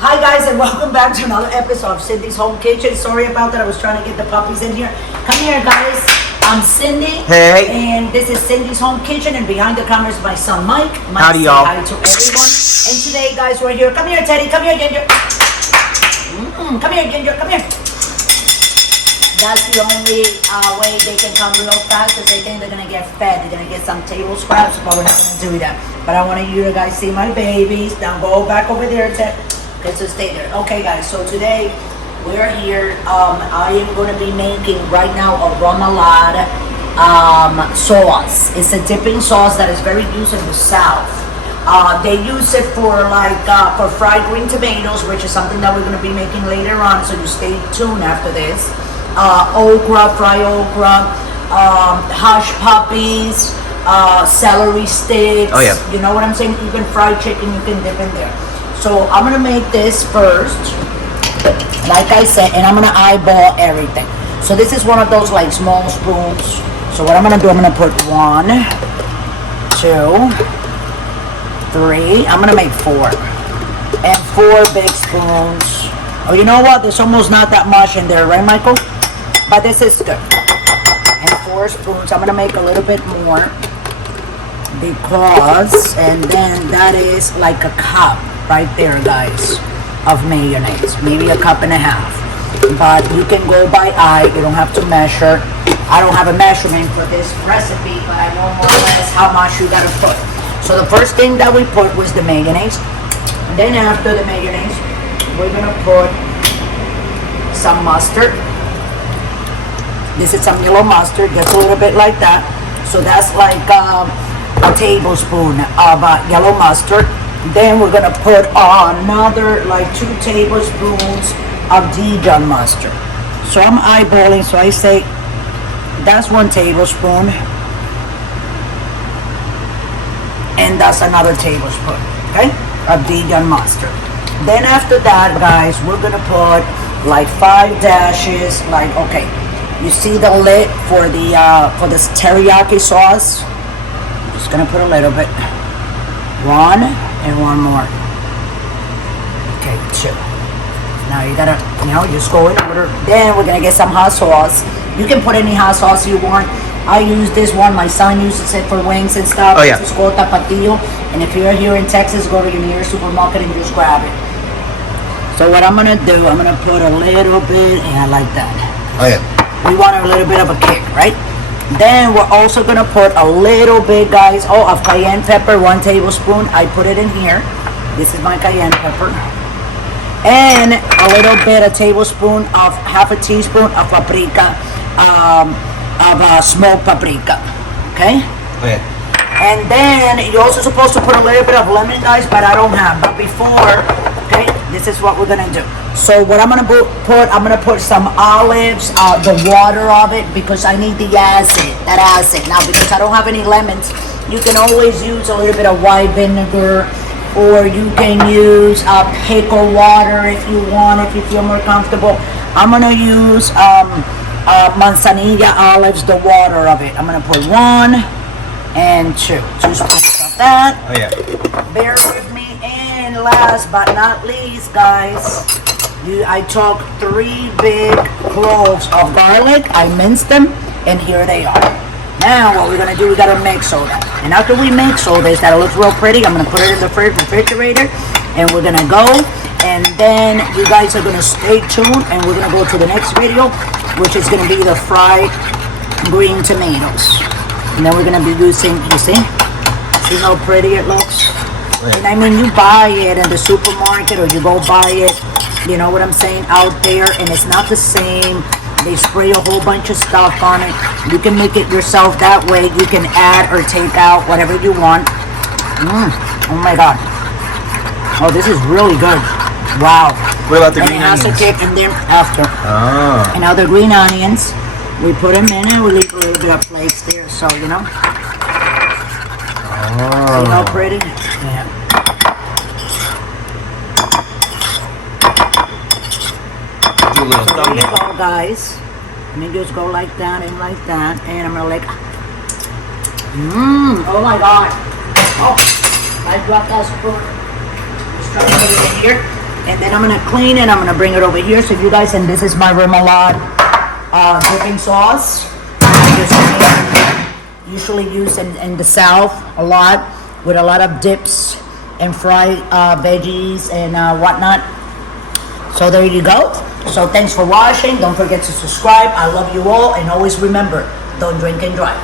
Hi guys, and welcome back to another episode of Cindy's Home Kitchen. Sorry about that, I was trying to get the puppies in here. Come here guys, I'm Cindy. Hey. And this is Cindy's Home Kitchen, and behind the camera is my son Mike. Howdy y'all. Hi to everyone. And today guys, we're here. Come here Teddy, come here Ginger. Come here Ginger, come here. That's the only way they can come real fast, because they think they're gonna get fed. They're gonna get some table scraps, but we're not gonna do that. But I want you to guys see my babies. Now go back over there, Ted. Okay, so stay there. Okay guys, so today we're here. I am going to be making right now a remoulade sauce. It's a dipping sauce that is very used in the South. They use it for for fried green tomatoes, which is something that we're going to be making later on, so you stay tuned after this. Okra, fried okra, hush puppies, celery sticks. Oh yeah. You know what I'm saying? Even fried chicken you can dip in there. So I'm gonna make this first, like I said, and I'm gonna eyeball everything. So this is one of those like small spoons. So what I'm gonna do, I'm gonna put 1, 2, 3. I'm gonna make 4, and 4 big spoons. Oh, you know what? There's almost not that much in there, right, Michael? But this is good. And 4 spoons. I'm gonna make a little bit more because, and then that is like a cup. Right there guys, of mayonnaise, maybe a cup and a half, but you can go by eye, you don't have to measure. I don't have a measurement for this recipe, but I know more or less how much you gotta put. So the first thing that we put was the mayonnaise. Then after the mayonnaise, we're gonna put some mustard. This is some yellow mustard, just a little bit like that. So that's like a tablespoon of yellow mustard. Then we're gonna put another like 2 tablespoons of Dijon mustard. So I'm eyeballing, so I say that's 1 tablespoon, and that's another tablespoon, okay, of Dijon mustard. Then after that, guys, we're gonna put like 5 dashes, like, okay, you see the lid for this teriyaki sauce? I'm just gonna put a little bit. 1 and 1 more. Okay, 2. Now you gotta, just go in order. Then we're gonna get some hot sauce. You can put any hot sauce you want. I use this one. My son uses it for wings and stuff. Oh yeah. It's called tapatio. And if you're here in Texas, go to your nearest supermarket and just grab it. So what I'm gonna do, I'm gonna put a little bit, and I like that. Oh yeah. We want a little bit of a kick, right? Then we're also gonna put a little bit, guys, of cayenne pepper, 1 tablespoon. I put it in here. This is my cayenne pepper. And a little bit, a tablespoon of, half a teaspoon of paprika, smoked paprika, okay? Oh yeah. And then you're also supposed to put a little bit of lemon, guys, but I don't have. But before, okay, this is what we're gonna do. So what I'm gonna I'm gonna put some olives, the water of it, because I need the acid, that acid. Now, because I don't have any lemons, you can always use a little bit of white vinegar, or you can use pickle water if you want, if you feel more comfortable. I'm gonna use manzanilla olives, the water of it. I'm gonna put 1 and 2 spoons of that. Oh yeah. Bear with me. And last but not least, guys, I took 3 big cloves of garlic. I minced them, and here they are. Now what we're gonna do, we gotta mix all that. And after we mix all this, that looks real pretty, I'm gonna put it in the refrigerator, and we're gonna go. And then you guys are gonna stay tuned, and we're gonna go to the next video, which is gonna be the fried green tomatoes. And then we're gonna be using, you see how pretty it looks? And I mean, you buy it in the supermarket, or you go buy it, you know what I'm saying, out there, and it's not the same. They spray a whole bunch of stuff on it. You can make it yourself that way. You can add or take out whatever you want. Oh my God. Oh, this is really good. Wow. What about the green onions? And it has a kick in there after. Oh. And now the green onions, we put them in, and we leave a little bit of flakes there, so, you know. Oh. See how pretty? Yeah. Do a little So there you thumbnail. go, guys. Let me just go like that and like that, and I'm gonna like, oh my God. Oh, I dropped that spoon. Just trying to put it in here. And then I'm gonna clean it. I'm gonna bring it over here so you guys, and this is my remoulade dipping sauce. Usually used in the South a lot, with a lot of dips and fried veggies and whatnot. So there you go. So thanks for watching. Don't forget to subscribe. I love you all, and always remember, don't drink and drive.